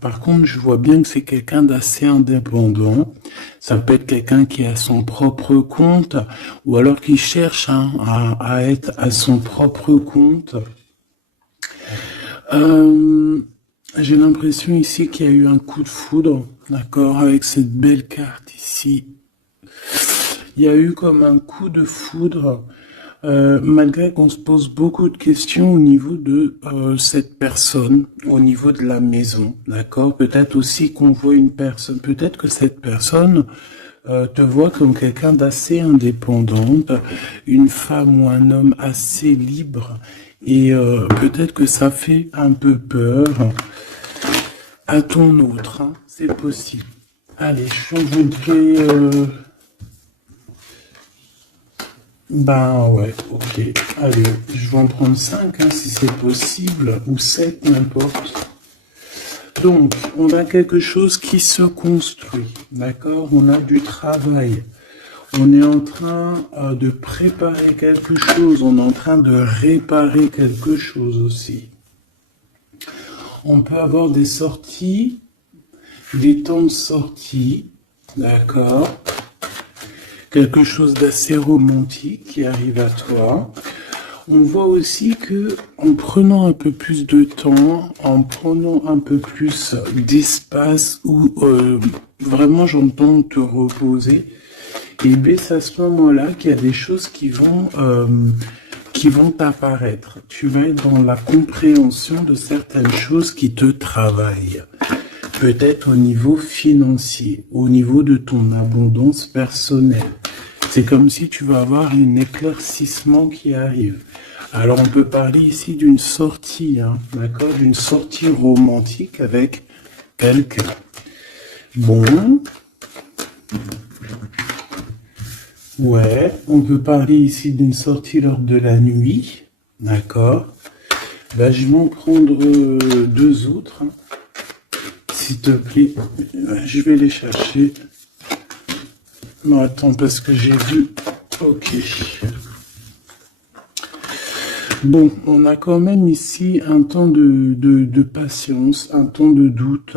Par contre, je vois bien que c'est quelqu'un d'assez indépendant. Ça peut être quelqu'un qui a son propre compte ou alors qui cherche à être à son propre compte. Euh, j'ai l'impression ici qu'il y a eu un coup de foudre, d'accord, avec cette belle carte ici. Il y a eu comme un coup de foudre, malgré qu'on se pose beaucoup de questions au niveau de cette personne, au niveau de la maison, d'accord. Peut-être aussi qu'on voit une personne, peut-être que cette personne te voit comme quelqu'un d'assez indépendante, une femme ou un homme assez libre, et peut-être que ça fait un peu peur à ton autre, hein, c'est possible. Allez, je voudrais... Ben ouais, ok. Allez, je vais en prendre 5 hein, si c'est possible, ou 7 n'importe. Donc, on a quelque chose qui se construit, d'accord? On a du travail. On est en train de préparer quelque chose, on est en train de réparer quelque chose aussi. On peut avoir des sorties, des temps de sortie, d'accord? Quelque chose d'assez romantique qui arrive à toi. On voit aussi que en prenant un peu plus de temps, en prenant un peu plus d'espace où vraiment j'entends te reposer, et bien c'est à ce moment-là qu'il y a des choses qui vont apparaître. Tu vas être dans la compréhension de certaines choses qui te travaillent. Peut-être au niveau financier, au niveau de ton abondance personnelle. C'est comme si tu vas avoir un éclaircissement qui arrive. Alors on peut parler ici d'une sortie, hein, d'accord, d'une sortie romantique avec quelqu'un. Bon. Ouais, on peut parler ici d'une sortie lors de la nuit, d'accord. Ben, je vais en prendre deux autres, hein. S'il te plaît, je vais les chercher. Non, attends, parce que j'ai vu... Ok. Bon, on a quand même ici un temps de patience, un temps de doute.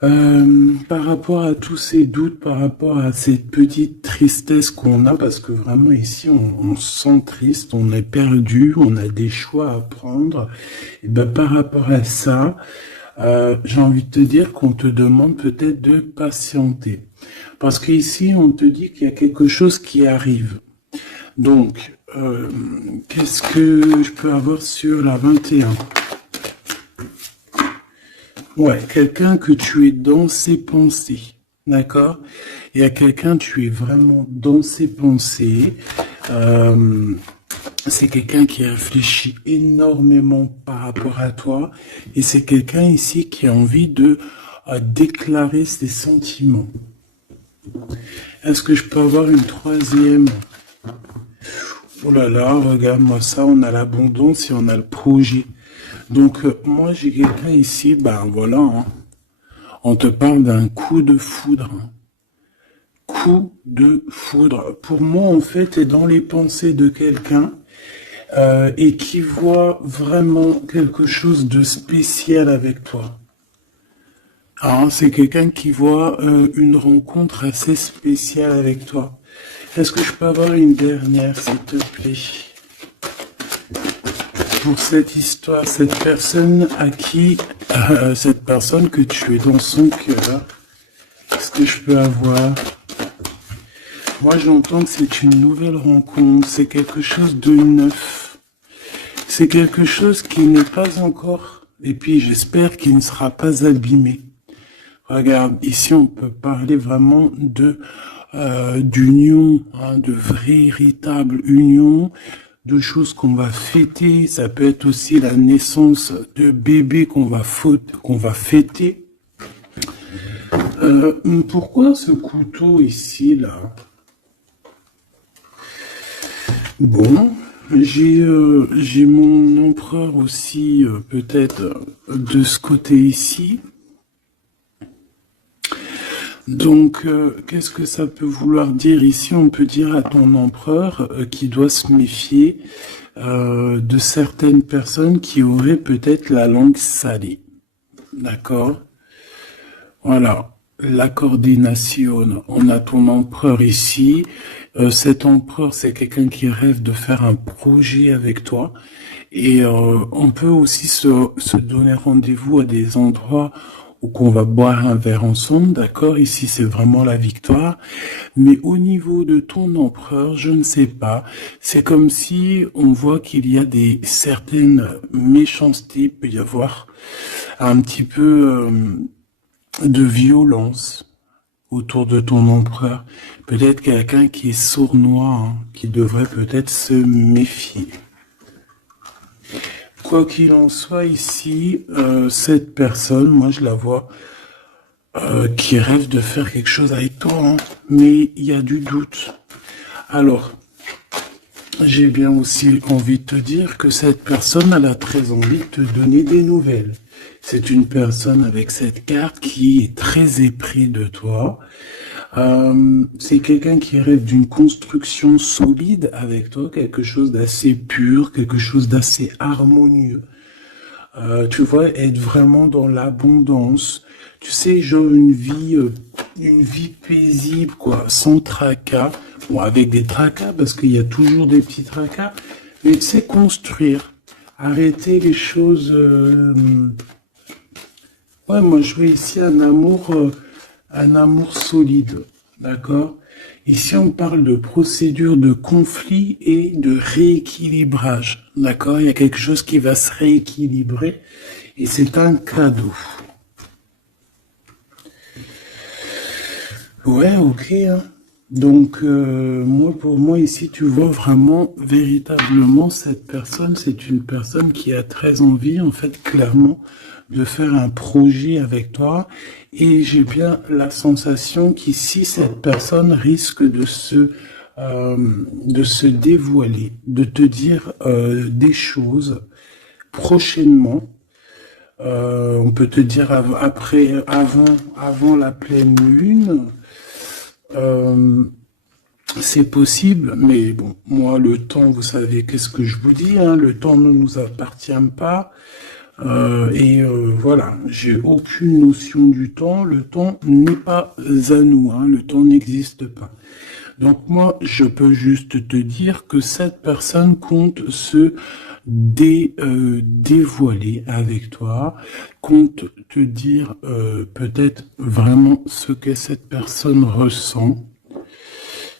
Par rapport à tous ces doutes, par rapport à cette petite tristesse qu'on a, parce que vraiment ici on se sent triste, on est perdu, on a des choix à prendre, et ben par rapport à ça, j'ai envie de te dire qu'on te demande peut-être de patienter. Parce qu'ici on te dit qu'il y a quelque chose qui arrive. Donc, qu'est-ce que je peux avoir sur la 21? Ouais, quelqu'un que tu es dans ses pensées, d'accord? Il y a quelqu'un, tu es vraiment dans ses pensées. C'est quelqu'un qui réfléchit énormément par rapport à toi. Et c'est quelqu'un ici qui a envie de déclarer ses sentiments. Est-ce que je peux avoir une troisième? Oh là là, regarde-moi ça, on a l'abondance et on a le projet. Donc, moi, j'ai quelqu'un ici, ben voilà, hein. On te parle d'un coup de foudre. Coup de foudre. Pour moi, en fait, est dans les pensées de quelqu'un et qui voit vraiment quelque chose de spécial avec toi. Alors, c'est quelqu'un qui voit une rencontre assez spéciale avec toi. Est-ce que je peux avoir une dernière, s'il te plaît? Pour cette histoire, cette personne à qui, cette personne que tu es dans son cœur, qu'est-ce que je peux avoir? Moi, j'entends que c'est une nouvelle rencontre, c'est quelque chose de neuf. C'est quelque chose qui n'est pas encore, et puis j'espère qu'il ne sera pas abîmé. Regarde, ici on peut parler vraiment de d'union, hein, de véritable union, de choses qu'on va fêter. Ça peut être aussi la naissance de bébés qu'on va fêter. Pourquoi ce couteau ici, là? Bon, j'ai mon empereur aussi, peut-être, de ce côté ici. Donc, qu'est-ce que ça peut vouloir dire ici? On peut dire à ton empereur qu'il doit se méfier de certaines personnes qui auraient peut-être la langue salée. d'accord? Voilà, la coordination. On a ton empereur ici. Cet empereur, c'est quelqu'un qui rêve de faire un projet avec toi. Et on peut aussi se donner rendez-vous à des endroits où qu'on va boire un verre ensemble, d'accord? Ici, c'est vraiment la victoire. Mais au niveau de ton empereur, je ne sais pas. C'est comme si on voit qu'il y a des certaines méchancetés, il peut y avoir un petit peu de violence autour de ton empereur. Peut-être quelqu'un qui est sournois, hein, qui devrait peut-être se méfier. Quoi qu'il en soit ici, cette personne, moi je la vois qui rêve de faire quelque chose avec toi, hein, mais il y a du doute. Alors, j'ai bien aussi envie de te dire que cette personne, elle a très envie de te donner des nouvelles. C'est une personne avec cette carte qui est très épris de toi. C'est quelqu'un qui rêve d'une construction solide avec toi, quelque chose d'assez pur, quelque chose d'assez harmonieux. Tu vois, être vraiment dans l'abondance. Tu sais, genre une vie paisible, quoi, sans tracas. Bon, avec des tracas, parce qu'il y a toujours des petits tracas. Mais tu sais, construire. Arrêter les choses. Ouais, moi, je vois ici un amour solide. D'accord? Ici, on parle de procédure de conflit et de rééquilibrage. D'accord? Il y a quelque chose qui va se rééquilibrer et c'est un cadeau. Ouais, ok, hein. Donc, moi, pour moi, ici, tu vois vraiment, véritablement, cette personne, c'est une personne qui a très envie, en fait, clairement, de faire un projet avec toi. Et j'ai bien la sensation qu'ici, cette personne risque de se dévoiler, de te dire des choses prochainement. On peut te dire avant la pleine lune. C'est possible, mais bon, moi, le temps, vous savez, qu'est-ce que je vous dis, hein, le temps ne nous appartient pas. Voilà, j'ai aucune notion du temps. Le temps n'est pas à nous, hein, le temps n'existe pas. Donc moi, je peux juste te dire que cette personne compte se dévoiler avec toi, compte te dire peut-être vraiment ce que cette personne ressent.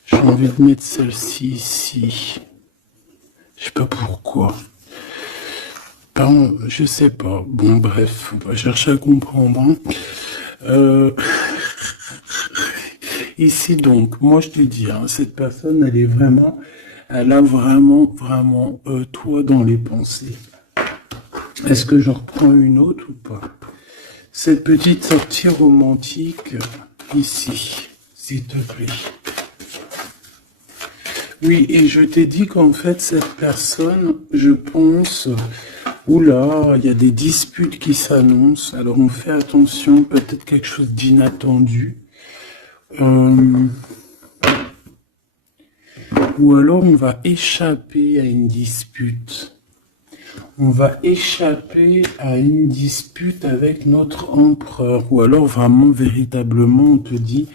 J'ai envie de mettre celle-ci ici. Je sais pas pourquoi. Pardon, je sais pas. Bon, bref, on va chercher à comprendre. Hein. Ici donc, moi je te dis, hein, cette personne, elle a vraiment toi dans les pensées. Est-ce que je reprends une autre ou pas? Cette petite sortie romantique ici, s'il te plaît. Oui, et je t'ai dit qu'en fait, cette personne, je pense, oula, il y a des disputes qui s'annoncent, alors on fait attention, peut-être quelque chose d'inattendu. Ou alors on va échapper à une dispute. On va échapper à une dispute avec notre empereur. Ou alors vraiment, véritablement, on te dit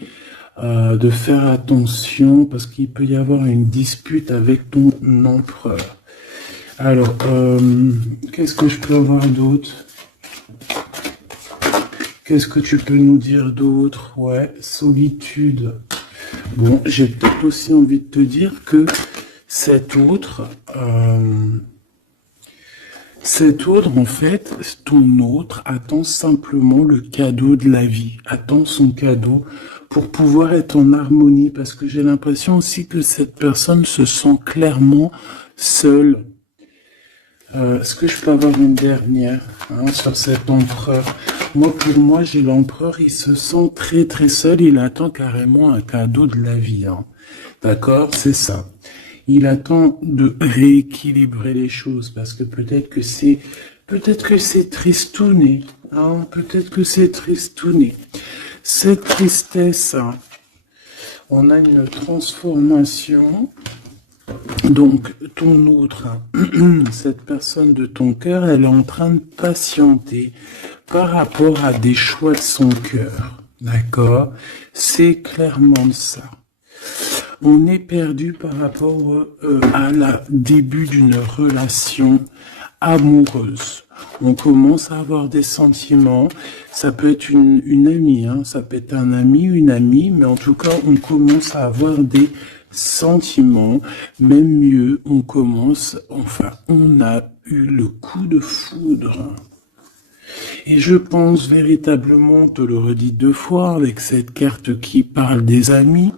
de faire attention parce qu'il peut y avoir une dispute avec ton empereur. Alors, qu'est-ce que je peux avoir d'autre? Qu'est-ce que tu peux nous dire d'autre? Ouais, solitude. Bon, j'ai peut-être aussi envie de te dire que cet autre, en fait, ton autre attend simplement le cadeau de la vie, attend son cadeau pour pouvoir être en harmonie, parce que j'ai l'impression aussi que cette personne se sent clairement seule. Est-ce que je peux avoir une dernière sur cet empereur? Pour moi, j'ai l'empereur, il se sent très très seul, il attend carrément un cadeau de la vie. Hein. D'accord? C'est ça. Il attend de rééquilibrer les choses, parce que peut-être que c'est tristouné. Hein, peut-être que c'est tristouné. Cette tristesse, hein, on a une transformation. Donc, ton autre, cette personne de ton cœur, elle est en train de patienter par rapport à des choix de son cœur. D'accord? C'est clairement ça. On est perdu par rapport à la début d'une relation amoureuse. On commence à avoir des sentiments. Ça peut être une amie, hein, ça peut être un ami, une amie, mais en tout cas, on commence à avoir des sentiments. Même mieux, on a eu le coup de foudre. Et je pense véritablement, on te le redis 2 fois, avec cette carte qui parle des amis,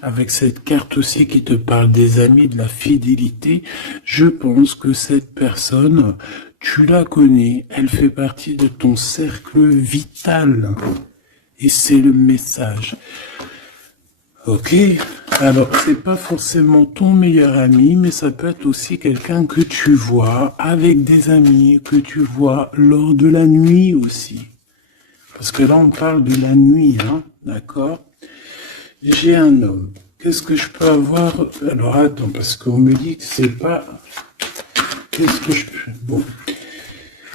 avec cette carte aussi qui te parle des amis, de la fidélité, je pense que cette personne, tu la connais, elle fait partie de ton cercle vital. Et c'est le message. Ok, alors c'est pas forcément ton meilleur ami, mais ça peut être aussi quelqu'un que tu vois avec des amis, que tu vois lors de la nuit aussi. Parce que là on parle de la nuit, hein, d'accord? J'ai un homme. Qu'est-ce que je peux avoir? Alors attends, parce qu'on me dit que c'est pas... Qu'est-ce que je peux... Bon.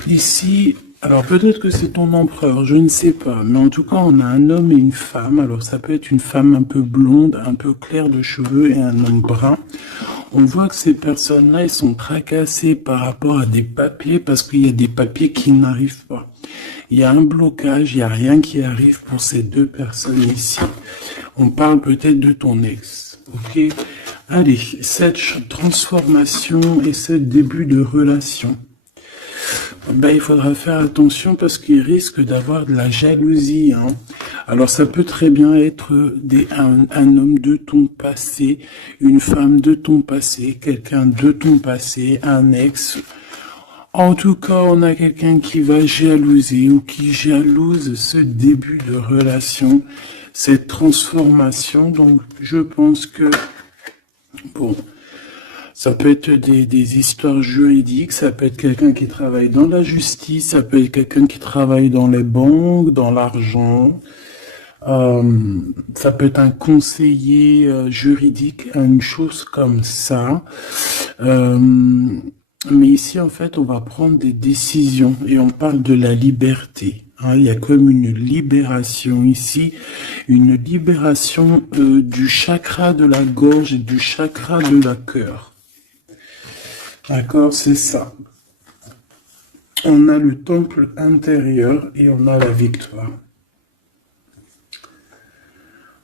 Ici... Alors peut-être que c'est ton empereur, je ne sais pas, mais en tout cas on a un homme et une femme, alors ça peut être une femme un peu blonde, un peu claire de cheveux et un homme brun. On voit que ces personnes-là, ils sont tracassés par rapport à des papiers parce qu'il y a des papiers qui n'arrivent pas. Il y a un blocage, il n'y a rien qui arrive pour ces 2 personnes ici. On parle peut-être de ton ex, ok? Allez, cette transformation et ce début de relation. Ben, il faudra faire attention parce qu'il risque d'avoir de la jalousie. Hein. Alors ça peut très bien être un homme de ton passé, une femme de ton passé, quelqu'un de ton passé, un ex. En tout cas, on a quelqu'un qui va jalouser ou qui jalouse ce début de relation, cette transformation. Donc je pense que, bon... Ça peut être des histoires juridiques, ça peut être quelqu'un qui travaille dans la justice, ça peut être quelqu'un qui travaille dans les banques, dans l'argent. Ça peut être un conseiller juridique, une chose comme ça. Mais ici, en fait, on va prendre des décisions et on parle de la liberté. Hein, il y a comme une libération ici, une libération du chakra de la gorge et du chakra de la cœur. D'accord, c'est ça. On a le temple intérieur et on a la victoire.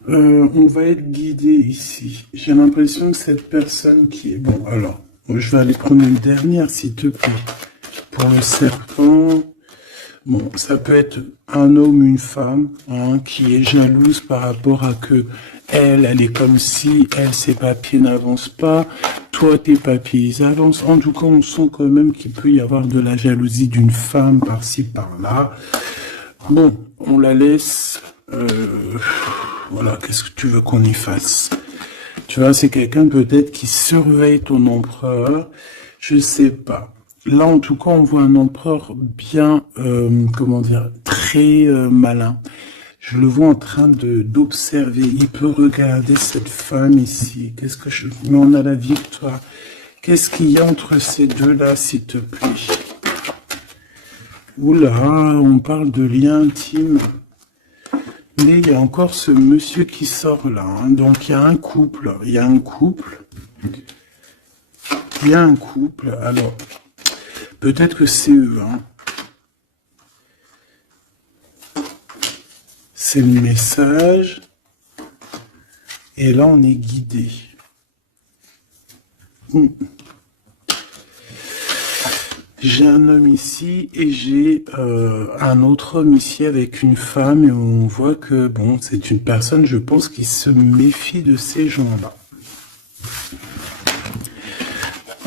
On va être guidé ici. J'ai l'impression que cette personne qui est... Bon, alors, je vais aller prendre une dernière, s'il te plaît. Pour le serpent... Bon, ça peut être un homme, une femme, hein, qui est jalouse par rapport à que elle est comme si, ses papiers n'avancent pas, toi, tes papiers, ils avancent. En tout cas, on sent quand même qu'il peut y avoir de la jalousie d'une femme par-ci, par-là. Bon, on la laisse, voilà, qu'est-ce que tu veux qu'on y fasse? Tu vois, c'est quelqu'un peut-être qui surveille ton empereur, je sais pas. Là, en tout cas, on voit un empereur bien, comment dire, très malin. Je le vois en train d'observer. Il peut regarder cette femme ici. Qu'est-ce que je... Mais on a la victoire. Qu'est-ce qu'il y a entre ces deux-là, s'il te plaît? Oula, on parle de lien intime. Mais il y a encore ce monsieur qui sort là. Hein. Donc, il y a un couple. Il y a un couple. Il y a un couple. Alors... Peut-être que c'est eux, hein. C'est le message. Et là, on est guidé. J'ai un homme ici et j'ai un autre homme ici avec une femme. Et on voit que, bon, c'est une personne, je pense, qui se méfie de ces gens-là.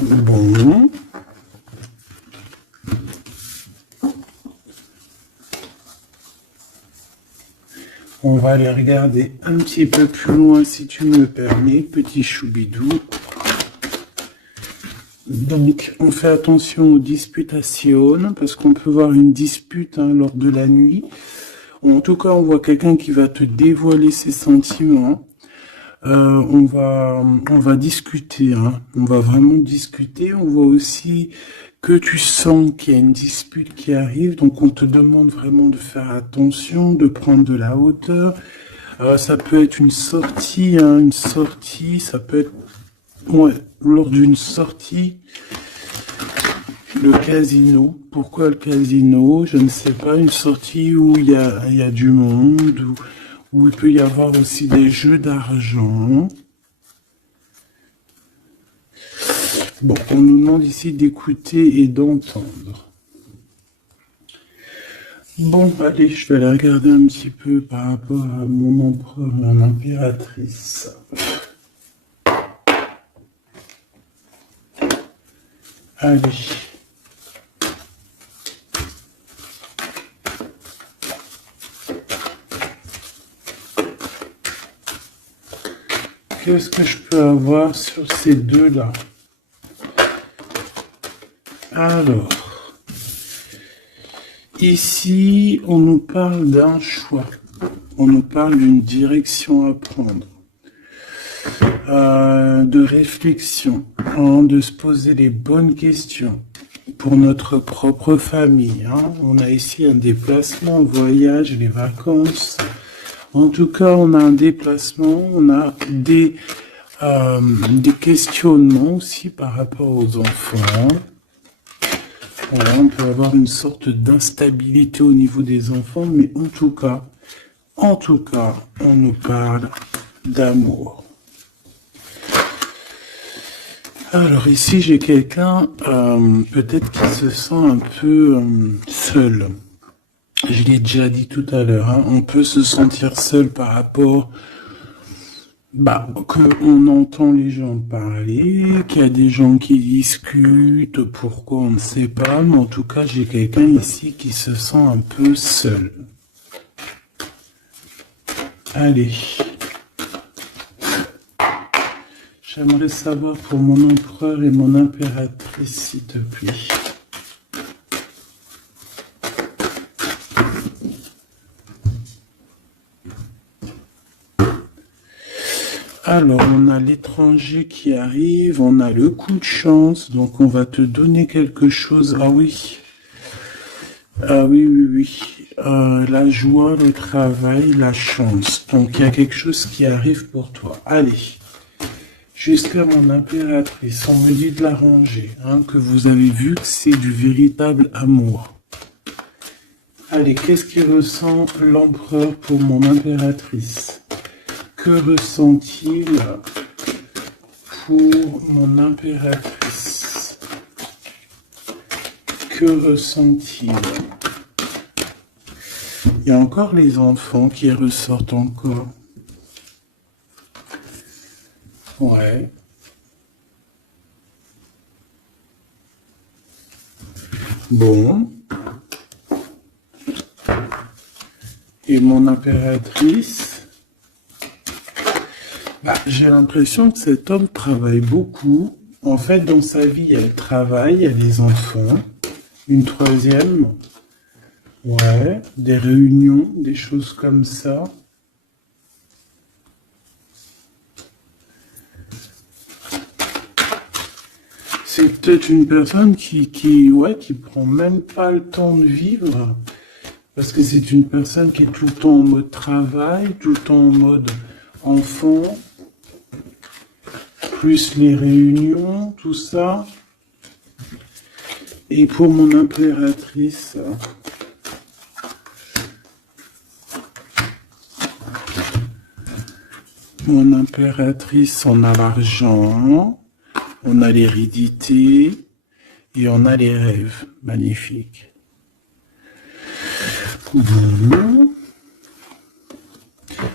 Bon... On va aller regarder un petit peu plus loin, si tu me permets, petit choubidou. Donc, on fait attention aux disputations, parce qu'on peut voir une dispute lors de la nuit. En tout cas, on voit quelqu'un qui va te dévoiler ses sentiments. On va discuter, hein. On va vraiment discuter. On voit aussi que tu sens qu'il y a une dispute qui arrive, donc on te demande vraiment de faire attention, de prendre de la hauteur. Ça peut être une sortie, hein, ça peut être lors d'une sortie. Le casino. Pourquoi le casino? Je ne sais pas. Une sortie où il y a du monde, où il peut y avoir aussi des jeux d'argent. Bon, on nous demande ici d'écouter et d'entendre. Bon, allez, je vais aller regarder un petit peu par rapport à mon empereur, mon impératrice. Allez. Qu'est-ce que je peux avoir sur ces deux-là? Alors, ici, on nous parle d'un choix. On nous parle d'une direction à prendre. De réflexion, hein, de se poser les bonnes questions pour notre propre famille. Hein. On a ici un déplacement, un voyage, les vacances. En tout cas, on a un déplacement, on a des questionnements aussi par rapport aux enfants. Voilà, on peut avoir une sorte d'instabilité au niveau des enfants, mais en tout cas, on nous parle d'amour. Alors ici, j'ai quelqu'un peut-être qui se sent un peu seul. Je l'ai déjà dit tout à l'heure, hein, on peut se sentir seul par rapport qu'on entend les gens parler, qu'il y a des gens qui discutent, pourquoi on ne sait pas, mais en tout cas j'ai quelqu'un ici qui se sent un peu seul. Allez. J'aimerais savoir pour mon empereur et mon impératrice, s'il te plaît. Alors, on a l'étranger qui arrive, on a le coup de chance, donc on va te donner quelque chose. Ah oui. Ah oui. La joie, le travail, la chance. Donc, il y a quelque chose qui arrive pour toi. Allez. Jusqu'à mon impératrice, on me dit de la ranger, hein, que vous avez vu que c'est du véritable amour. Allez, qu'est-ce qu'il ressent l'empereur pour mon impératrice? Que ressent-il pour mon impératrice? Que ressent-il? Il y a encore les enfants qui ressortent encore. Ouais. Bon. Et mon impératrice, j'ai l'impression que cet homme travaille beaucoup. En fait, dans sa vie, il y a le travail, il y a les enfants. Une troisième, ouais, des réunions, des choses comme ça. C'est peut-être une personne qui prend même pas le temps de vivre, parce que c'est une personne qui est tout le temps en mode travail, tout le temps en mode enfant, plus les réunions, tout ça. Et pour mon impératrice, on a l'argent. On a l'hérédité et on a les rêves. Magnifique. Bon.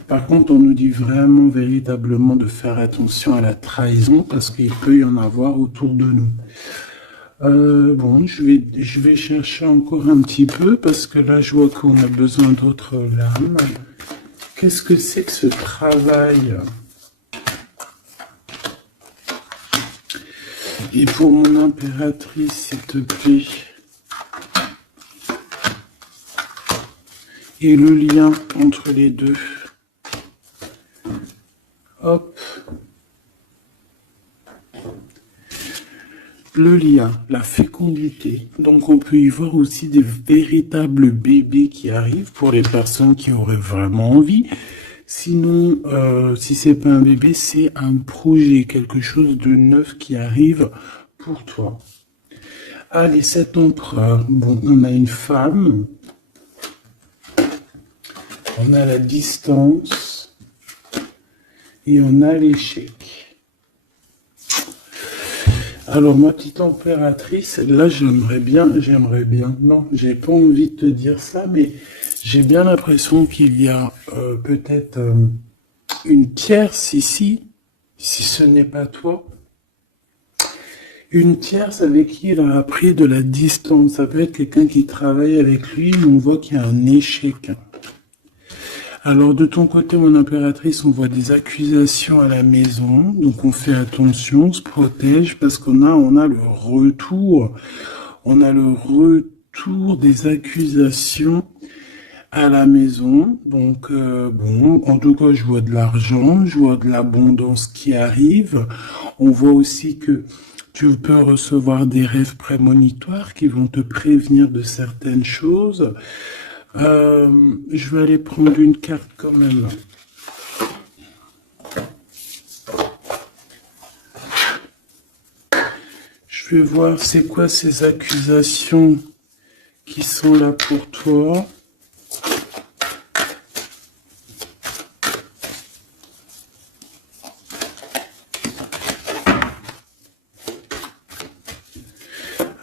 Par contre, on nous dit vraiment, véritablement de faire attention à la trahison parce qu'il peut y en avoir autour de nous. Bon, je vais chercher encore un petit peu parce que là, je vois qu'on a besoin d'autres lames. Qu'est-ce que c'est que ce travail ? Et pour mon impératrice, s'il te plaît. Et le lien entre les deux. Hop. le lien, la fécondité. Donc on peut y voir aussi des véritables bébés qui arrivent pour les personnes qui auraient vraiment envie. Sinon, si c'est pas un bébé, c'est un projet, quelque chose de neuf qui arrive pour toi. Allez, cet empereur. Bon, on a une femme. On a la distance. Et on a l'échec. Alors, ma petite impératrice, là, j'aimerais bien, non, j'ai pas envie de te dire ça, mais j'ai bien l'impression qu'il y a peut-être une tierce ici, si ce n'est pas toi. Une tierce avec qui il a appris de la distance. Ça peut être quelqu'un qui travaille avec lui, mais on voit qu'il y a un échec. Alors de ton côté, mon impératrice, on voit des accusations à la maison, donc on fait attention, on se protège parce on a le retour, des accusations à la maison. Donc bon, en tout cas, je vois de l'argent, je vois de l'abondance qui arrive. On voit aussi que tu peux recevoir des rêves prémonitoires qui vont te prévenir de certaines choses. Je vais aller prendre une carte quand même. Je vais voir c'est quoi ces accusations qui sont là pour toi.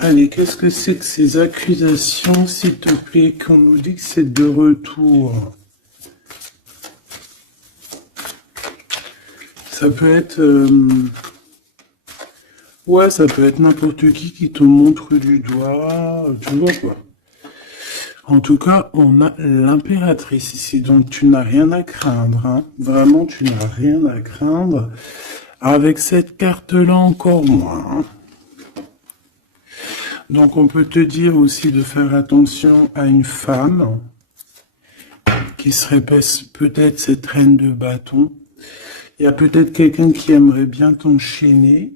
Allez, qu'est-ce que c'est que ces accusations, s'il te plaît, qu'on nous dit que c'est de retour? Ça peut être... ouais, ça peut être n'importe qui te montre du doigt, tu vois quoi. En tout cas, on a l'impératrice ici, donc tu n'as rien à craindre, hein. Vraiment, tu n'as rien à craindre. Avec cette carte-là, encore moins, hein. Donc on peut te dire aussi de faire attention à une femme qui serait peut-être cette reine de bâton. Il y a peut-être quelqu'un qui aimerait bien t'enchaîner.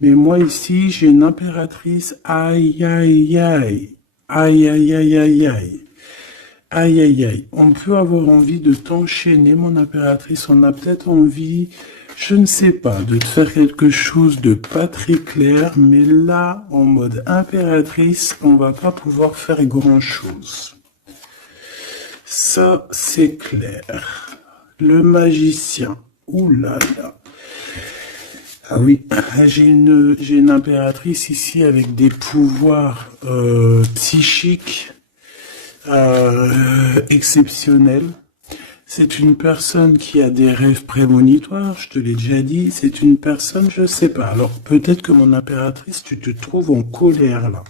Mais moi ici, j'ai une impératrice. Aïe, aïe, aïe. Aïe, aïe, aïe, aïe, aïe. Aïe, aïe, aïe. On peut avoir envie de t'enchaîner, mon impératrice. On a peut-être envie... Je ne sais pas, de te faire quelque chose de pas très clair, mais là, en mode impératrice, on va pas pouvoir faire grand-chose. Ça, c'est clair. Le magicien. Ouh là là. Ah oui, j'ai une impératrice ici avec des pouvoirs psychiques exceptionnels. C'est une personne qui a des rêves prémonitoires, je te l'ai déjà dit. C'est une personne, je sais pas. Alors, peut-être que mon impératrice, tu te trouves en colère, là.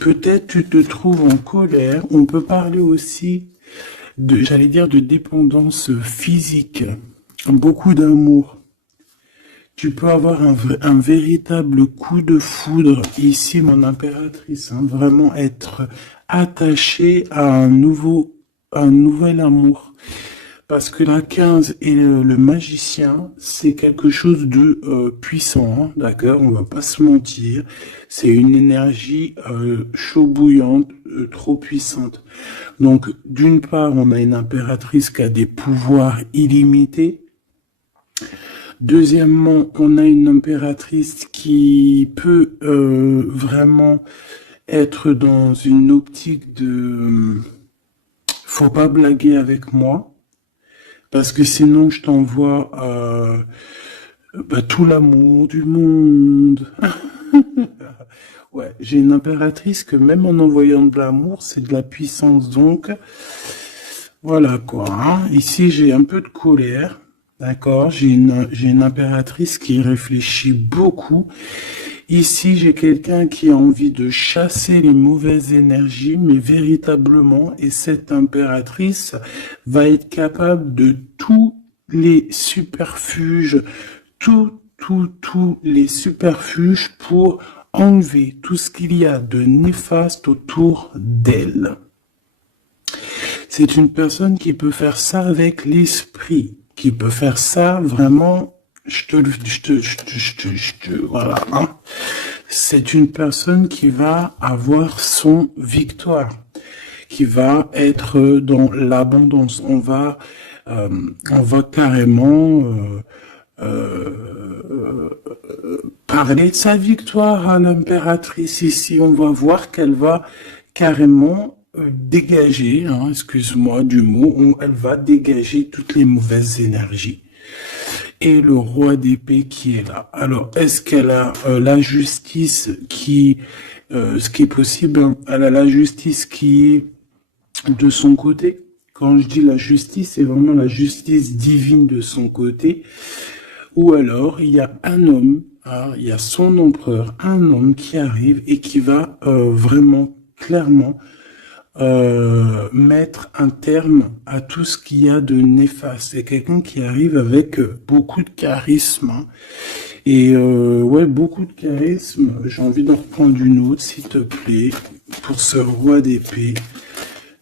Peut-être tu te trouves en colère. On peut parler aussi de, j'allais dire, de dépendance physique. Beaucoup d'amour. Tu peux avoir un véritable coup de foudre ici, mon impératrice. Hein, vraiment être attaché à un nouvel amour. Parce que la 15 et le magicien, c'est quelque chose de puissant, hein, d'accord? On va pas se mentir. C'est une énergie chaud bouillante, trop puissante. Donc, d'une part, on a une impératrice qui a des pouvoirs illimités. Deuxièmement, on a une impératrice qui peut vraiment être dans une optique de... Faut pas blaguer avec moi, parce que sinon je t'envoie tout l'amour du monde. Ouais, j'ai une impératrice que même en envoyant de l'amour, c'est de la puissance. Donc, voilà quoi. Hein. Ici, j'ai un peu de colère. D'accord, j'ai une impératrice qui réfléchit beaucoup. Ici, j'ai quelqu'un qui a envie de chasser les mauvaises énergies, mais véritablement, et cette impératrice va être capable de tous les superfuges, tous les superfuges pour enlever tout ce qu'il y a de néfaste autour d'elle. C'est une personne qui peut faire ça avec l'esprit, qui peut faire ça vraiment voilà, hein. C'est une personne qui va avoir son victoire, qui va être dans l'abondance. On va carrément parler de sa victoire à l'impératrice ici. On va voir qu'elle va carrément dégager, hein, excuse-moi du mot, elle va dégager toutes les mauvaises énergies. Et le roi d'épée qui est là. Alors, est-ce qu'elle a la justice qui, ce qui est possible, hein, elle a la justice qui est de son côté. Quand je dis la justice, c'est vraiment la justice divine de son côté. Ou alors, il y a un homme, hein, il y a son empereur, un homme qui arrive et qui va vraiment, clairement, mettre un terme à tout ce qu'il y a de néfaste. C'est quelqu'un qui arrive avec beaucoup de charisme. Hein. Et ouais, beaucoup de charisme. J'ai envie d'en reprendre une autre, s'il te plaît, pour ce roi d'épée.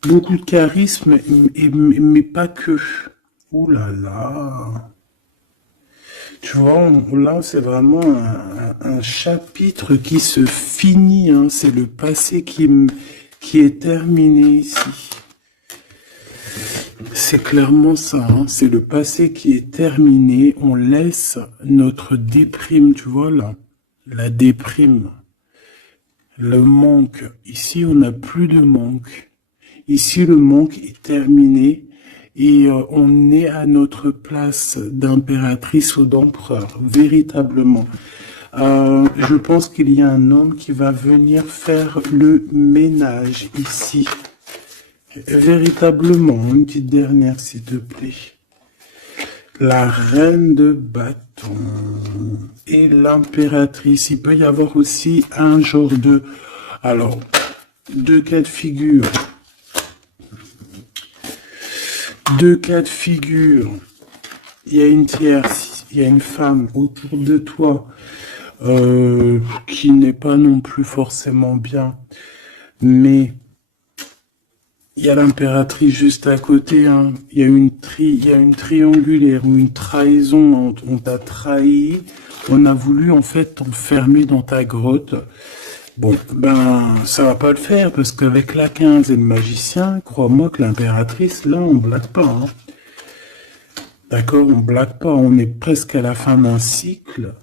Beaucoup de charisme, mais pas que. Ouh là là. Tu vois, là, c'est vraiment un chapitre qui se finit. Hein. C'est le passé qui est terminé ici. C'est clairement ça, hein. C'est le passé qui est terminé. On laisse notre déprime, tu vois là, la déprime, le manque. Ici, on n'a plus de manque. Ici, le manque est terminé et on est à notre place d'impératrice ou d'empereur, véritablement. Je pense qu'il y a un homme qui va venir faire le ménage ici. Véritablement, une petite dernière, s'il te plaît. La reine de bâton et l'impératrice. Il peut y avoir aussi un genre de... Alors, deux cas de figure. Deux cas de figure. Il y a une tierce, il y a une femme autour de toi qui n'est pas non plus forcément bien, mais il y a l'impératrice juste à côté. Hein. Il y a une triangulaire ou une trahison. On t'a trahi. On a voulu en fait t'enfermer dans ta grotte. Bon, ben, ça va pas le faire, parce qu'avec la 15 et le magicien, crois-moi que l'impératrice, là, on blague pas, hein. D'accord, on blague pas, on est presque à la fin d'un cycle.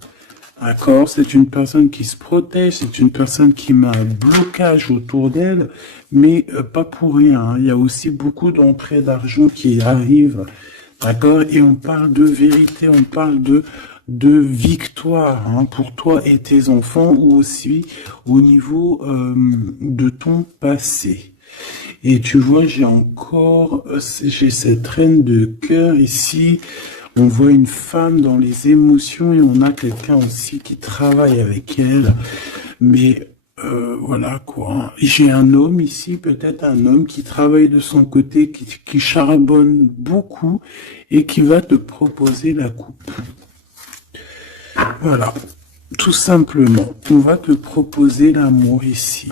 D'accord, c'est une personne qui se protège, c'est une personne qui met un blocage autour d'elle, mais pas pour rien, hein. Il y a aussi beaucoup d'entrées d'argent qui arrivent. D'accord, et on parle de vérité, on parle de victoire, hein, pour toi et tes enfants, ou aussi au niveau de ton passé. Et tu vois, j'ai cette reine de cœur ici. On voit une femme dans les émotions et on a quelqu'un aussi qui travaille avec elle. Mais voilà quoi. J'ai un homme ici, peut-être un homme qui travaille de son côté, qui charbonne beaucoup et qui va te proposer la coupe. Voilà, tout simplement, on va te proposer l'amour ici.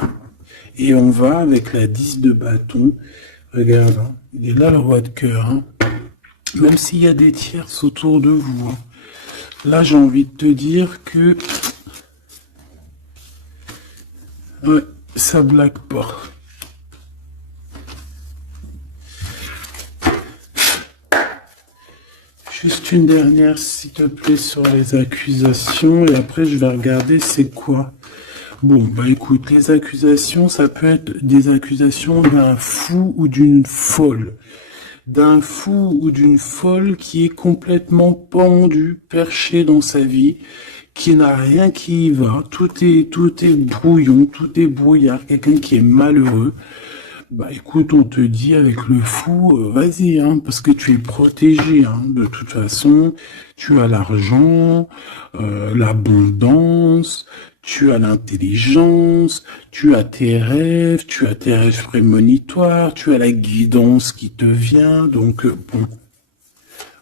Et on va avec la 10 de bâton. Regarde, hein, il est là le roi de cœur. Hein. Même s'il y a des tierces autour de vous. Hein. Là, j'ai envie de te dire que... Ouais, ça blague pas. Juste une dernière, s'il te plaît, sur les accusations. Et après, je vais regarder c'est quoi. Bon, bah écoute, les accusations, ça peut être des accusations d'un fou ou d'une folle. D'un fou ou d'une folle qui est complètement pendu, perché dans sa vie, qui n'a rien qui y va. Tout est brouillon, tout est brouillard. Quelqu'un qui est malheureux. Bah écoute, on te dit avec le fou, vas-y, hein, parce que tu es protégé, hein, de toute façon, tu as l'argent, l'abondance, tu as l'intelligence, tu as tes rêves prémonitoires, tu as la guidance qui te vient, donc bon.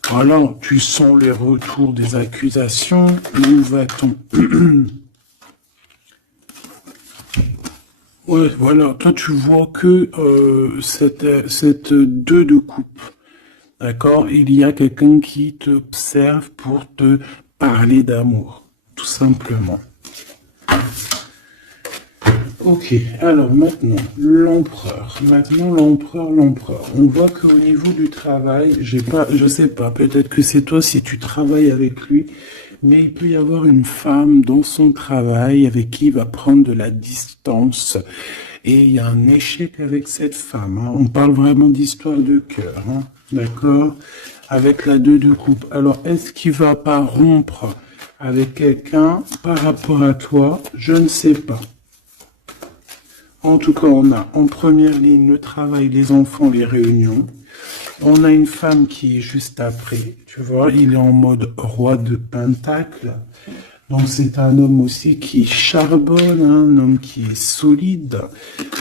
Voilà, tu sens les retours des accusations, où va-t-on? Ouais, voilà, toi tu vois que cette 2 de coupe, d'accord? Il y a quelqu'un qui t'observe pour te parler d'amour, tout simplement. Ok, alors maintenant, l'empereur. Maintenant, l'empereur. On voit qu'au niveau du travail, je sais pas, peut-être que c'est toi si tu travailles avec lui, mais il peut y avoir une femme dans son travail avec qui il va prendre de la distance. Et il y a un échec avec cette femme. Hein. On parle vraiment d'histoire de cœur. Hein. D'accord? Avec la 2 de coupe. Alors, est-ce qu'il va pas rompre avec quelqu'un par rapport à toi? Je ne sais pas. En tout cas, on a en première ligne le travail, les enfants, les réunions. On a une femme qui est juste après, tu vois, il est en mode roi de pentacle. Donc c'est un homme aussi qui charbonne, hein, un homme qui est solide,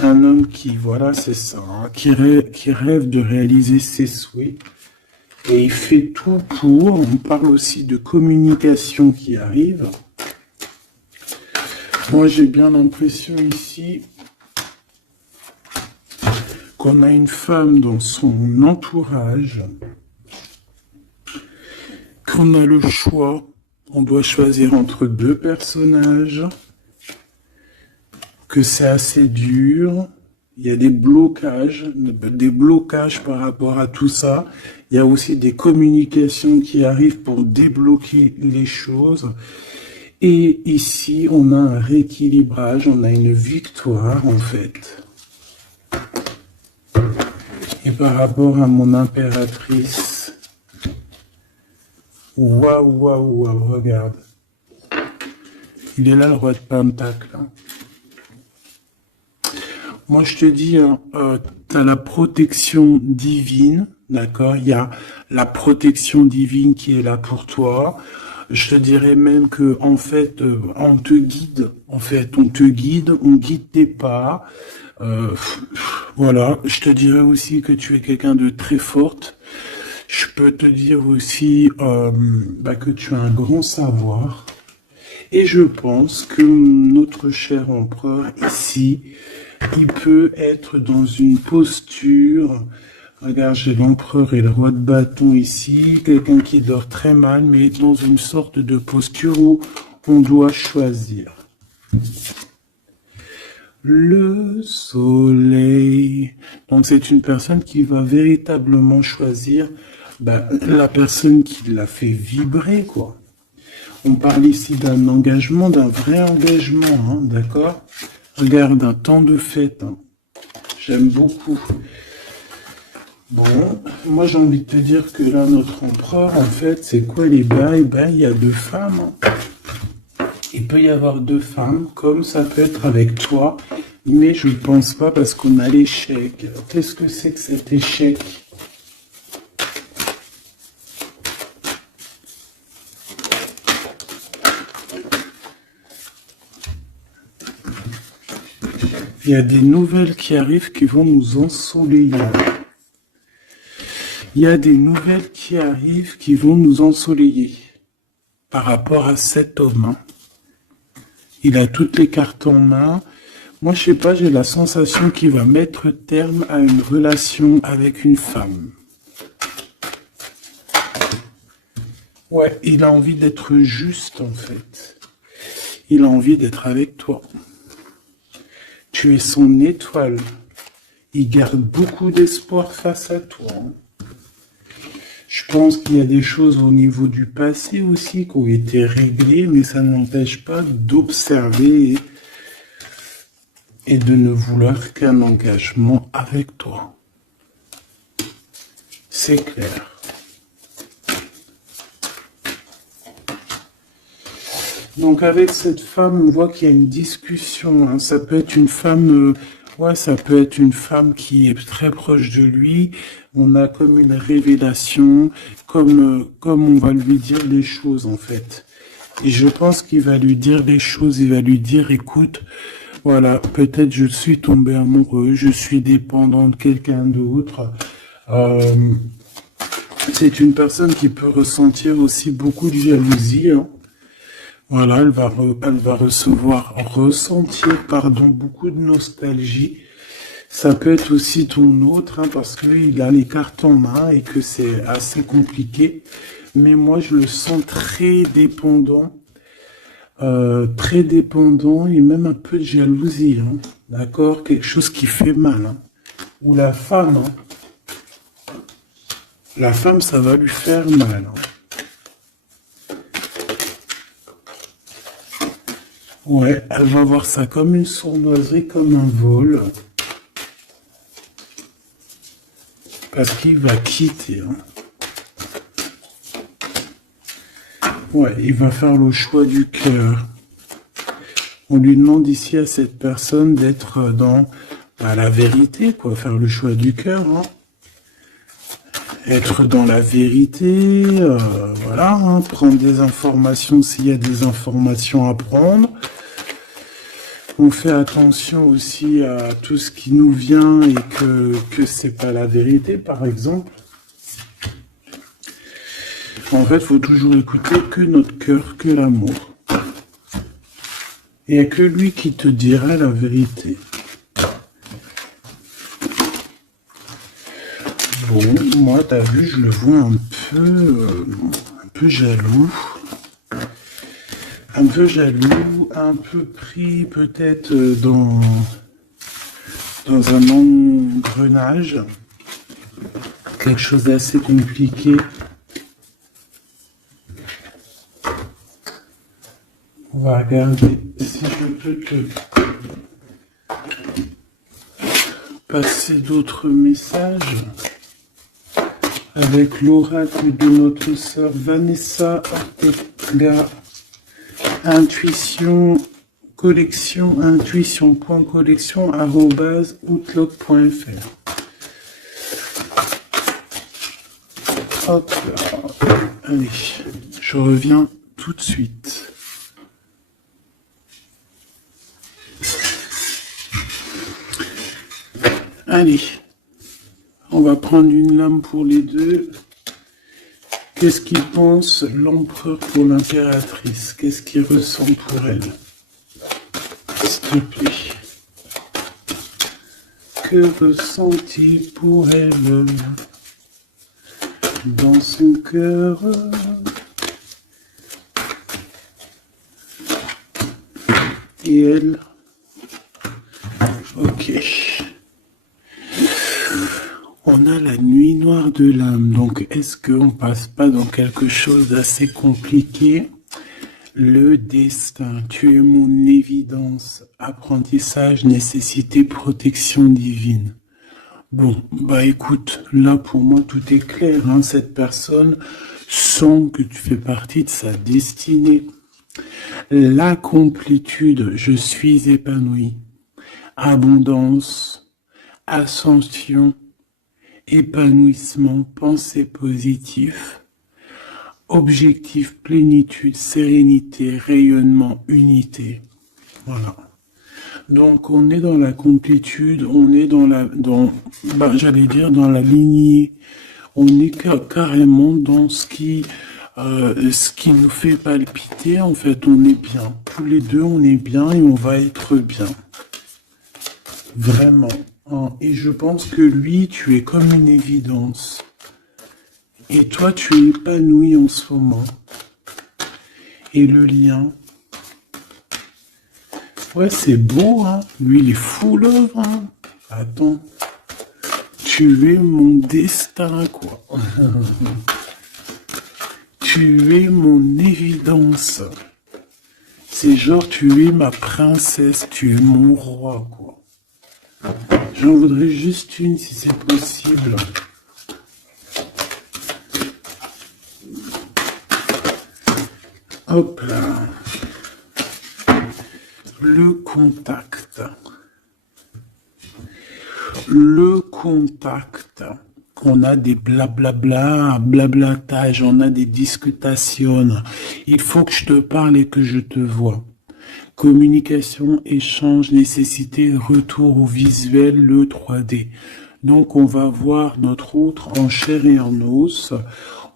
un homme qui, voilà, c'est ça, hein, qui rêve de réaliser ses souhaits. Et il fait tout pour, on parle aussi de communication qui arrive. Moi j'ai bien l'impression ici qu'on a une femme dans son entourage, qu'on a le choix, on doit choisir entre 2 personnages, que c'est assez dur, il y a des blocages par rapport à tout ça, il y a aussi des communications qui arrivent pour débloquer les choses, et ici on a un rééquilibrage, on a une victoire en fait. Et par rapport à mon impératrice, waouh, regarde. Il est là le roi de pentacle. Moi je te dis, tu as la protection divine, d'accord? Il y a la protection divine qui est là pour toi. Je te dirais même que en fait, on te guide. En fait, on guide tes pas. Voilà, je te dirais aussi que tu es quelqu'un de très forte. Je peux te dire aussi que tu as un grand savoir. Et je pense que notre cher empereur ici, il peut être dans une posture. Regarde, j'ai l'empereur et le roi de bâton ici. Quelqu'un qui dort très mal, mais dans une sorte de posture où on doit choisir. Le soleil. Donc c'est une personne qui va véritablement choisir la personne qui l'a fait vibrer, quoi. On parle ici d'un engagement, d'un vrai engagement, hein, d'accord? Regarde, un temps de fête. Hein. J'aime beaucoup. Bon, moi j'ai envie de te dire que là, notre empereur, en fait, c'est quoi les bails? Il y a 2 femmes. Hein. Il peut y avoir 2 femmes, comme ça peut être avec toi, mais je ne pense pas parce qu'on a l'échec. Qu'est-ce que c'est que cet échec? Il y a des nouvelles qui arrivent qui vont nous ensoleiller. Il y a des nouvelles qui arrivent qui vont nous ensoleiller par rapport à cet homme. Hein. Il a toutes les cartes en main. Moi, je sais pas, j'ai la sensation qu'il va mettre terme à une relation avec une femme. Ouais, il a envie d'être juste, en fait. Il a envie d'être avec toi. Tu es son étoile. Il garde beaucoup d'espoir face à toi. Je pense qu'il y a des choses au niveau du passé aussi qui ont été réglées, mais ça n'empêche pas d'observer et de ne vouloir qu'un engagement avec toi. C'est clair. Donc avec cette femme, on voit qu'il y a une discussion. Hein. Ça peut être une femme, ça peut être une femme qui est très proche de lui. On a comme une révélation, comme on va lui dire les choses en fait. Et je pense qu'il va lui dire les choses. Il va lui dire, écoute, voilà, peut-être je suis tombé amoureux, je suis dépendant de quelqu'un d'autre. C'est une personne qui peut ressentir aussi beaucoup de jalousie. Hein. Voilà, elle va ressentir beaucoup de nostalgie. Ça peut être aussi ton autre, hein, parce qu'il a les cartes en main et que c'est assez compliqué. mais moi je le sens très dépendant et même un peu de jalousie, hein. D'accord? Quelque chose qui fait mal, hein. Ou la femme, hein. La femme, ça va lui faire mal, hein. Ouais, elle va voir ça comme une sournoiserie, comme un vol. Parce qu'il va quitter, hein. Ouais, il va faire le choix du cœur. On lui demande ici à cette personne d'être dans la vérité, quoi, faire le choix du cœur, hein. Être dans la vérité, voilà, hein, prendre des informations s'il y a des informations à prendre. On fait attention aussi à tout ce qui nous vient et que c'est pas la vérité, par exemple. En fait, il faut toujours écouter que notre cœur, que l'amour. Il n'y a que lui qui te dira la vérité. Bon, moi, t'as vu, je le vois un peu jaloux. Un peu jaloux, un peu pris peut-être dans un engrenage. Quelque chose d'assez compliqué. On va regarder si je peux te passer d'autres messages avec l'oracle de notre sœur Vanessa Ortega. Intuition collection, intuition.collection@outlook.fr. Hop là. Allez, je reviens tout de suite. Allez, on va prendre une lame pour les deux. Qu'est-ce qu'il pense l'empereur pour l'impératrice? Qu'est-ce qu'il ressent pour elle? S'il te plaît. Que ressent-il pour elle dans son cœur? Et elle? Ok. On a la nuit noire de l'âme, donc est-ce qu'on passe pas dans quelque chose d'assez compliqué? Le destin, tu es mon évidence, apprentissage, nécessité, protection divine. Bon, bah écoute, là pour moi tout est clair, hein. Cette personne sent que tu fais partie de sa destinée. La complétude, je suis épanoui. Abondance, ascension, épanouissement, pensée positive, objectif, plénitude, sérénité, rayonnement, unité. Voilà. Donc on est dans la complétude, on est dans j'allais dire dans la lignée. On est carrément dans ce qui nous fait palpiter. En fait, on est bien. Tous les deux, on est bien et on va être bien. Vraiment. Et je pense que lui, tu es comme une évidence. Et toi, tu es épanoui en ce moment. Et le lien. Ouais, c'est beau, hein. Lui, il est fou, love, hein. Attends. Tu es mon destin, quoi. Tu es mon évidence. C'est genre, tu es ma princesse, tu es mon roi, quoi. J'en voudrais juste une si c'est possible. Hop là. Le contact. Le contact. On a des blablabla, blablatage, on a des discutations. Il faut que je te parle et que je te vois. Communication, échange, nécessité, retour au visuel, le 3D. Donc, on va voir notre autre en chair et en os.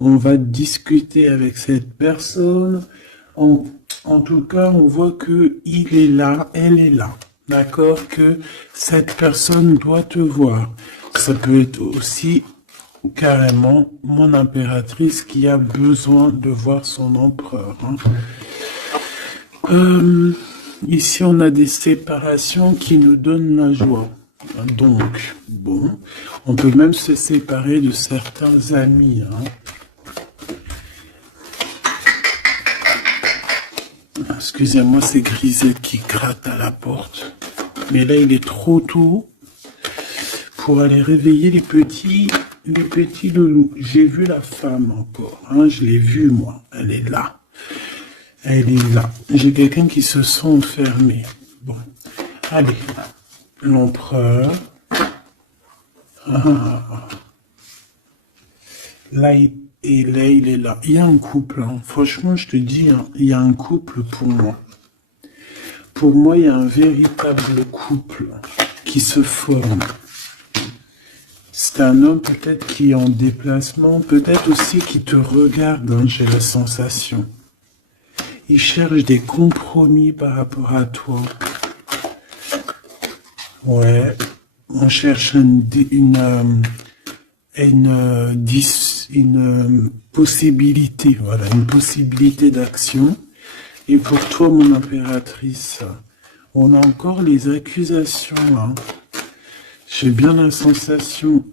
On va discuter avec cette personne. En tout cas, on voit que il est là, elle est là. D'accord? Que cette personne doit te voir. Ça peut être aussi carrément mon impératrice qui a besoin de voir son empereur. Hein. Ici, on a des séparations qui nous donnent la joie. Donc, bon, on peut même se séparer de certains amis. Hein. Excusez-moi, c'est Grisette qui gratte à la porte. Mais là, il est trop tôt pour aller réveiller les petits loulous. J'ai vu la femme encore. Hein, je l'ai vue, moi. Elle est là. Elle est là. J'ai quelqu'un qui se sent enfermé. Bon. Allez. L'empereur. Là, il est là. Il y a un couple. Hein. Franchement, je te dis, hein, il y a un couple pour moi. Pour moi, il y a un véritable couple qui se forme. C'est un homme peut-être qui est en déplacement, peut-être aussi qui te regarde, hein, j'ai la sensation. Il cherche des compromis par rapport à toi. Ouais, on cherche une possibilité, voilà, une possibilité d'action. Et pour toi, mon impératrice, on a encore les accusations, hein. J'ai bien la sensation,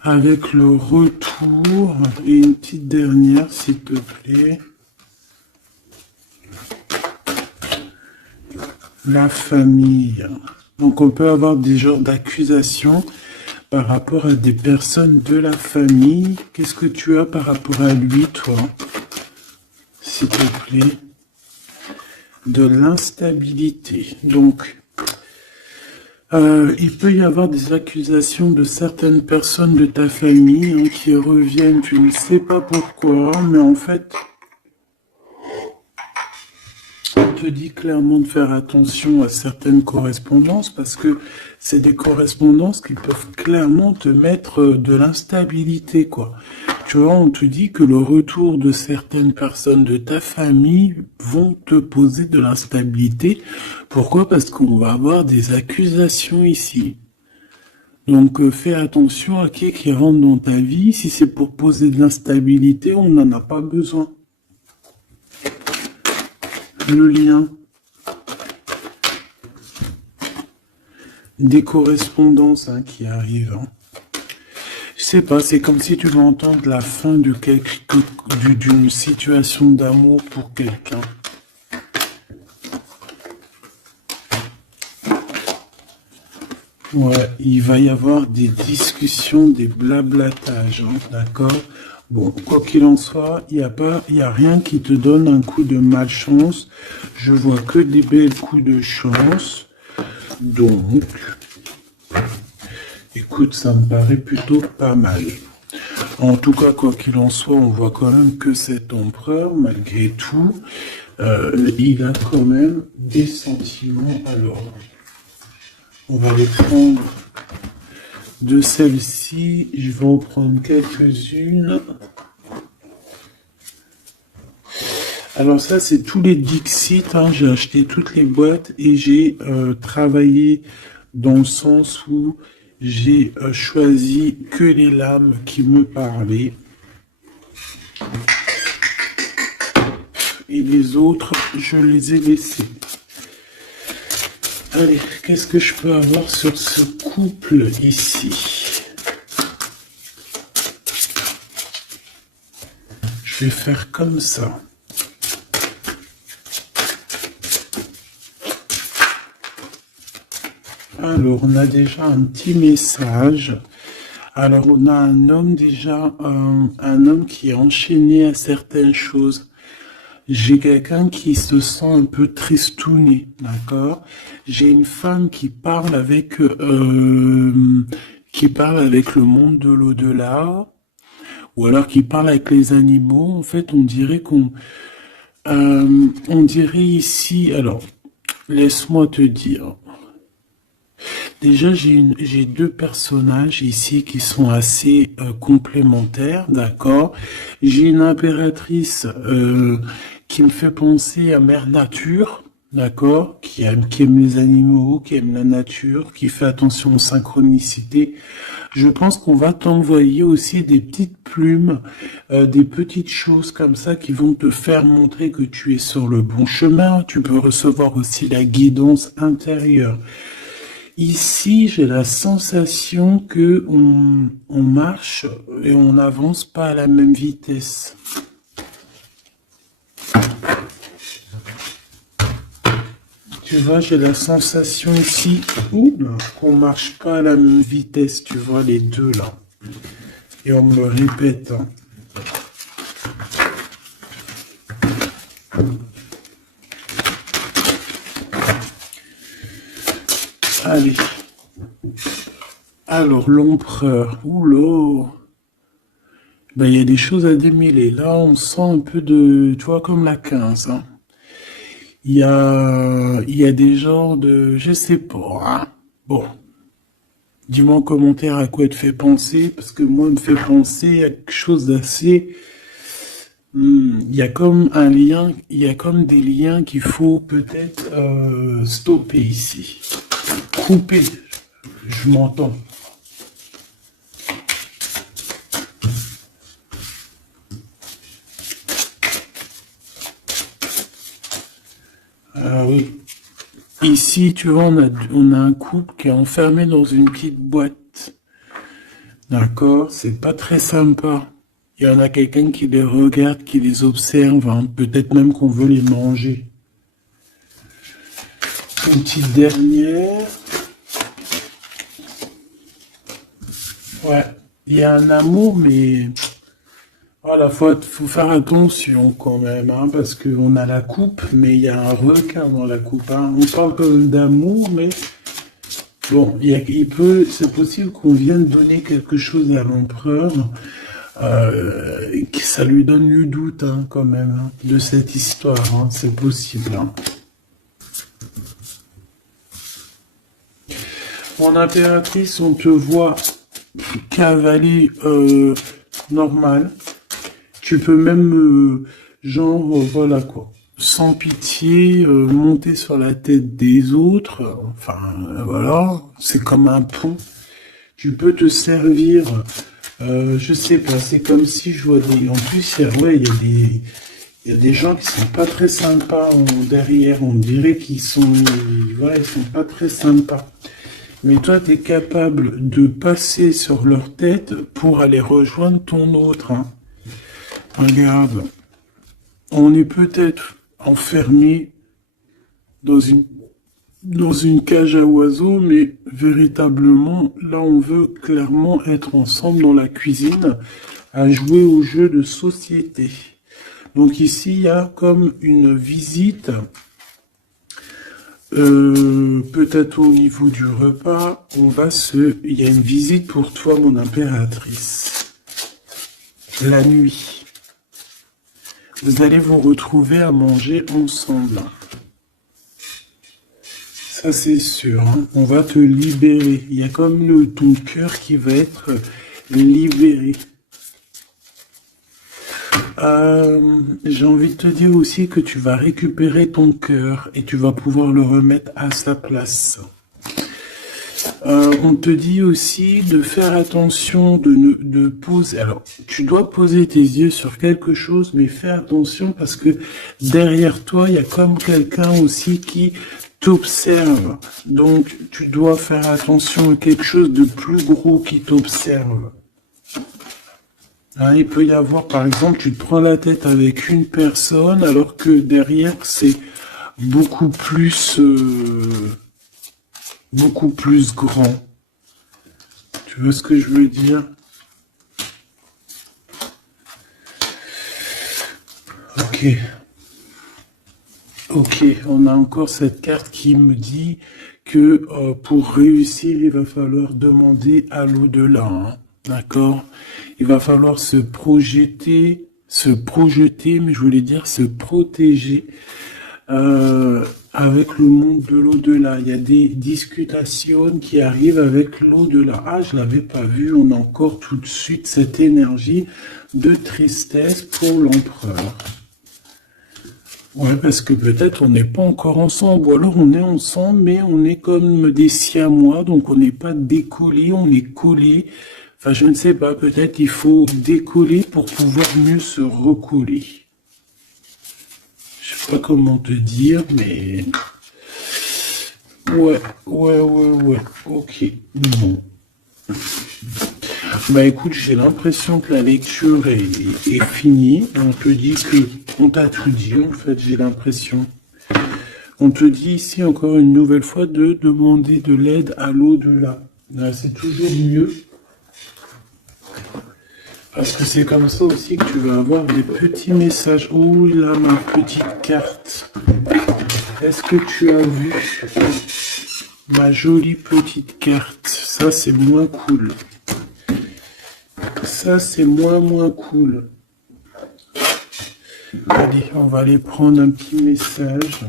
avec le retour, et une petite dernière, s'il te plaît. La famille. Donc on peut avoir des genres d'accusations par rapport à des personnes de la famille. Qu'est-ce que tu as par rapport à lui, toi? S'il te plaît. De l'instabilité. Donc, il peut y avoir des accusations de certaines personnes de ta famille, hein, qui reviennent, tu ne sais pas pourquoi, mais en fait, on te dit clairement de faire attention à certaines correspondances, parce que c'est des correspondances qui peuvent clairement te mettre de l'instabilité, quoi. Tu vois, on te dit que le retour de certaines personnes de ta famille vont te poser de l'instabilité. Pourquoi? Parce qu'on va avoir des accusations ici. Donc fais attention à qui rentre dans ta vie. Si c'est pour poser de l'instabilité, on n'en a pas besoin. Le lien. Des correspondances, hein, qui arrivent. Hein. Je sais pas, c'est comme si tu veux entendre la fin de d'une situation d'amour pour quelqu'un. Ouais, il va y avoir des discussions, des blablatages, hein, d'accord? Bon, quoi qu'il en soit, il y a rien qui te donne un coup de malchance. Je vois que des belles coups de chance. Donc, écoute, ça me paraît plutôt pas mal. En tout cas, quoi qu'il en soit, on voit quand même que cet empereur, malgré tout, il a quand même des sentiments. Alors, on va les prendre de celle-ci. Je vais en prendre quelques-unes. Alors ça, c'est tous les Dixit. Hein. J'ai acheté toutes les boîtes et j'ai travaillé dans le sens où j'ai choisi que les lames qui me parlaient. Et les autres, je les ai laissés. Allez, qu'est-ce que je peux avoir sur ce couple ici? Je vais faire comme ça. Alors, on a déjà un petit message. Alors, on a un homme déjà, un homme qui est enchaîné à certaines choses. J'ai quelqu'un qui se sent un peu tristouné, d'accord? J'ai une femme qui parle avec le monde de l'au-delà, ou alors qui parle avec les animaux. En fait, on dirait on dirait ici. Alors, laisse-moi te dire. Déjà, j'ai deux personnages ici qui sont assez complémentaires, d'accord? J'ai une impératrice qui me fait penser à Mère Nature, d'accord, qui aime les animaux, qui aime la nature, qui fait attention aux synchronicités. Je pense qu'on va t'envoyer aussi des petites plumes, des petites choses comme ça qui vont te faire montrer que tu es sur le bon chemin. Tu peux recevoir aussi la guidance intérieure. Ici, j'ai la sensation que on marche et on n'avance pas à la même vitesse. Tu vois, j'ai la sensation ici qu'on marche pas à la même vitesse, tu vois, les deux là. Et on me le répète. Allez. Alors, l'empereur. Oula. Ben, il y a des choses à démêler. Là, on sent un peu de, tu vois, comme la 15, hein. Il y a des genres de, je sais pas, hein. Bon, dis-moi en commentaire à quoi il te fait penser, parce que moi, il me fait penser à quelque chose d'assez, il y a comme un lien, il y a comme des liens qu'il faut peut-être stopper ici. Couper, je m'entends. Ah oui. Ici, tu vois, on a un couple qui est enfermé dans une petite boîte. D'accord? C'est pas très sympa. Il y en a quelqu'un qui les regarde, qui les observe, hein. Peut-être même qu'on veut les manger. Une petite dernière. Ouais. Il y a un amour, mais voilà, faut faire attention quand même, hein, parce qu'on a la coupe, mais il y a un requin dans la coupe, hein. On parle quand même d'amour, mais bon, c'est possible qu'on vienne donner quelque chose à l'empereur, que ça lui donne du doute, hein, quand même, hein, de cette histoire, hein, c'est possible, hein. Mon impératrice, on te voit cavaler normal. Tu peux même, voilà quoi, sans pitié, monter sur la tête des autres. Enfin, voilà, c'est comme un pont. Tu peux te servir, je sais pas, c'est comme si je vois des... En plus, il y a des gens qui sont pas très sympas derrière. On dirait qu'ils sont... Voilà, ils sont pas très sympas. Mais toi, tu es capable de passer sur leur tête pour aller rejoindre ton autre, hein. Regarde, on est peut-être enfermé dans une cage à oiseaux, mais véritablement, là, on veut clairement être ensemble dans la cuisine à jouer au jeu de société. Donc ici, il y a comme une visite, peut-être au niveau du repas, il y a une visite pour toi, mon impératrice. La nuit. Vous allez vous retrouver à manger ensemble. Ça, c'est sûr, hein. On va te libérer. Il y a comme ton cœur qui va être libéré. J'ai envie de te dire aussi que tu vas récupérer ton cœur et tu vas pouvoir le remettre à sa place. On te dit aussi de faire attention, de poser. Alors, tu dois poser tes yeux sur quelque chose, mais fais attention parce que derrière toi, il y a comme quelqu'un aussi qui t'observe. Donc, tu dois faire attention à quelque chose de plus gros qui t'observe. Hein, il peut y avoir, par exemple, tu te prends la tête avec une personne, alors que derrière, c'est beaucoup plus grand. Tu vois ce que je veux dire? Ok. Ok, on a encore cette carte qui me dit que pour réussir, il va falloir demander à l'au-delà, hein. D'accord? Il va falloir se projeter, mais je voulais dire se protéger avec le monde de l'au-delà. Il y a des discutations qui arrivent avec l'au-delà. Ah, je l'avais pas vu. On a encore tout de suite cette énergie de tristesse pour l'empereur. Ouais, parce que peut-être on n'est pas encore ensemble, ou alors on est ensemble, mais on est comme des siamois, donc on n'est pas décollé, on est collé. Enfin, je ne sais pas, peut-être il faut décoller pour pouvoir mieux se recoller. Je sais pas comment te dire, mais... Ouais, ok. Bon. Bah écoute, j'ai l'impression que la lecture est finie. On te dit que on t'a tout dit, en fait, j'ai l'impression. On te dit ici encore une nouvelle fois de demander de l'aide à l'au-delà. Là, c'est toujours mieux. Parce que c'est comme ça aussi que tu vas avoir des petits messages. Oh là, ma petite carte. Est-ce que tu as vu ma jolie petite carte? Ça, c'est moins cool. Ça, c'est moins cool. Allez, on va aller prendre un petit message.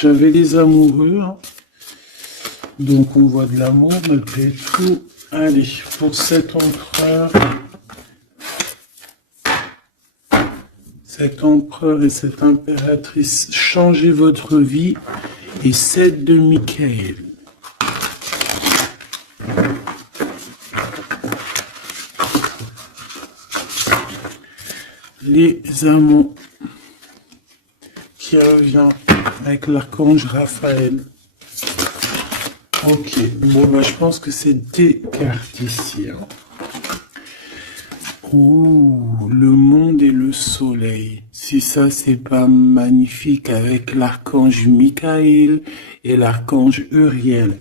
J'avais les amoureux, hein. Donc on voit de l'amour malgré tout. Allez, pour cet empereur et cette impératrice, changez votre vie. Et 7 de Michael. Les amants qui revient avec l'archange Raphaël. Ok, bon bah je pense que c'est des cartes ici. Hein. Ouh, le monde et le soleil. Si ça c'est pas magnifique avec l'archange Michael et l'archange Uriel.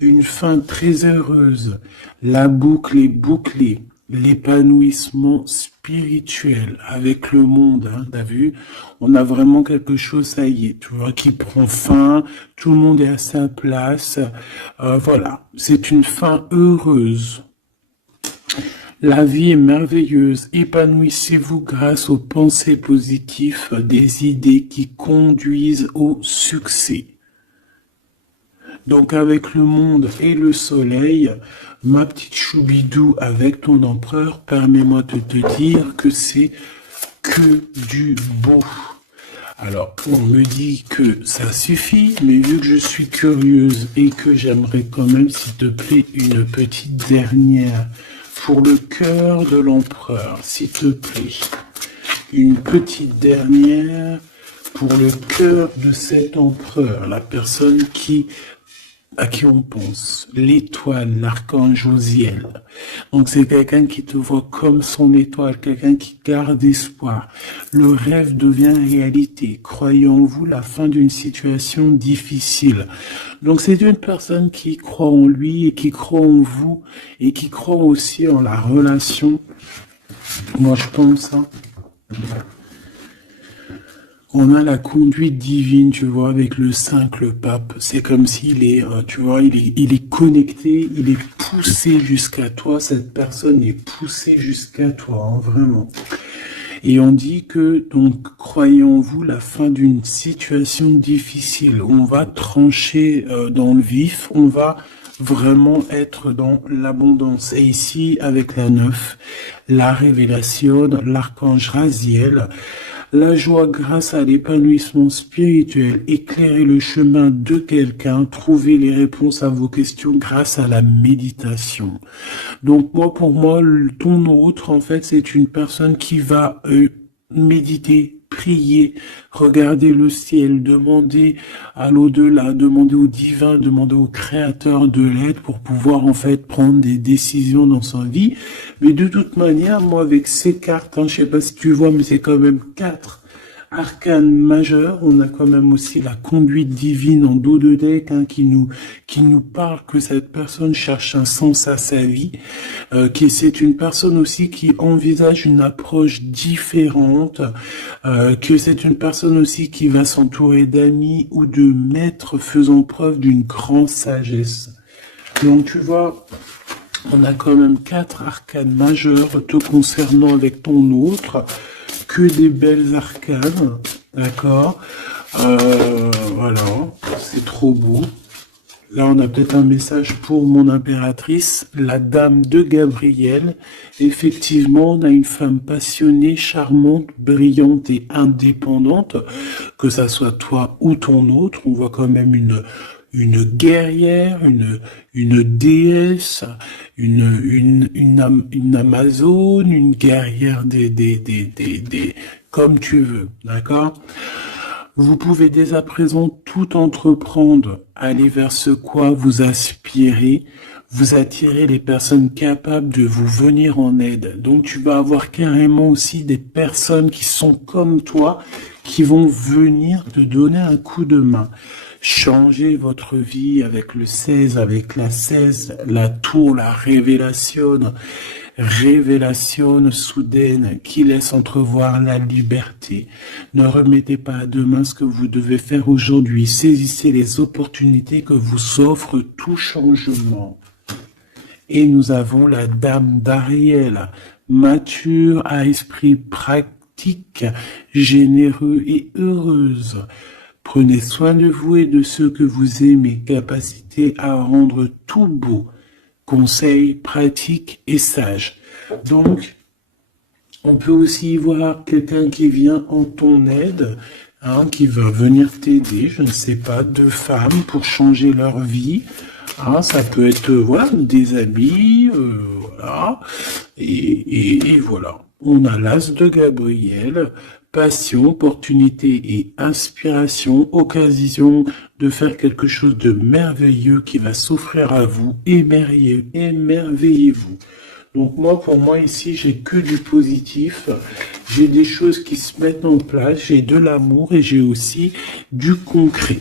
Une fin très heureuse. La boucle est bouclée. L'épanouissement spirituel avec le monde, hein, t'as vu? On a vraiment quelque chose, ça y est, tu vois, qui prend fin, tout le monde est à sa place, voilà, c'est une fin heureuse. La vie est merveilleuse, épanouissez-vous grâce aux pensées positives, des idées qui conduisent au succès. Donc avec le monde et le soleil, ma petite choubidou avec ton empereur, permets-moi de te dire que c'est que du beau. Alors, on me dit que ça suffit, mais vu que je suis curieuse et que j'aimerais quand même, s'il te plaît, une petite dernière pour le cœur de l'empereur, s'il te plaît. Une petite dernière pour le cœur de cet empereur, la personne à qui on pense, l'étoile, l'archange Josiel. Donc c'est quelqu'un qui te voit comme son étoile, quelqu'un qui garde espoir. Le rêve devient réalité. Croyez en vous la fin d'une situation difficile. Donc c'est une personne qui croit en lui et qui croit en vous et qui croit aussi en la relation. Moi je pense, hein. On a la conduite divine, tu vois, avec le 5, le pape. C'est comme s'il est, tu vois, il est connecté, il est poussé jusqu'à toi. Cette personne est poussée jusqu'à toi, hein, vraiment. Et on dit que, donc, croyez en vous la fin d'une situation difficile. On va trancher dans le vif, on va vraiment être dans l'abondance. Et ici, avec la 9, la révélation, l'archange Raziel, la joie grâce à l'épanouissement spirituel, éclairer le chemin de quelqu'un, trouver les réponses à vos questions grâce à la méditation. Donc moi, pour moi, ton autre, en fait, c'est une personne qui va méditer, prier, regarder le ciel, demander à l'au-delà, demander au divin, demander au créateur de l'aide pour pouvoir en fait prendre des décisions dans sa vie. Mais de toute manière, moi avec ces cartes, hein, je sais pas si tu vois, mais c'est quand même 4 arcanes majeures. On a quand même aussi la conduite divine en dos de deck, hein, qui nous parle que cette personne cherche un sens à sa vie, c'est une personne aussi qui envisage une approche différente, que c'est une personne aussi qui va s'entourer d'amis ou de maîtres faisant preuve d'une grande sagesse. Donc tu vois, on a quand même 4 arcanes majeures te concernant avec ton autre, que des belles arcanes, d'accord, voilà, c'est trop beau. Là, on a peut-être un message pour mon impératrice, la dame de Gabriel. Effectivement, on a une femme passionnée, charmante, brillante et indépendante, que ça soit toi ou ton autre. On voit quand même une guerrière, une déesse, une amazone, une guerrière comme tu veux, d'accord? Vous pouvez dès à présent tout entreprendre, aller vers ce quoi vous aspirez, vous attirez les personnes capables de vous venir en aide. Donc tu vas avoir carrément aussi des personnes qui sont comme toi, qui vont venir te donner un coup de main. Changez votre vie avec le 16, avec la 16, la tour, la révélation soudaine qui laisse entrevoir la liberté. Ne remettez pas à demain ce que vous devez faire aujourd'hui. Saisissez les opportunités que vous offre tout changement. Et nous avons la dame d'Ariel, mature à esprit pratique, généreux et heureuse. Prenez soin de vous et de ceux que vous aimez, capacité à rendre tout beau. Conseils pratiques et sages. Donc, on peut aussi voir quelqu'un qui vient en ton aide, hein, qui va venir t'aider, je ne sais pas, deux femmes pour changer leur vie. Hein, ça peut être voilà, des amis, voilà. Et voilà. On a l'as de Gabriel, passion, opportunité et inspiration, occasion de faire quelque chose de merveilleux qui va s'offrir à vous. Émerveillez-vous. Donc moi, pour moi, ici, j'ai que du positif. J'ai des choses qui se mettent en place, j'ai de l'amour et j'ai aussi du concret.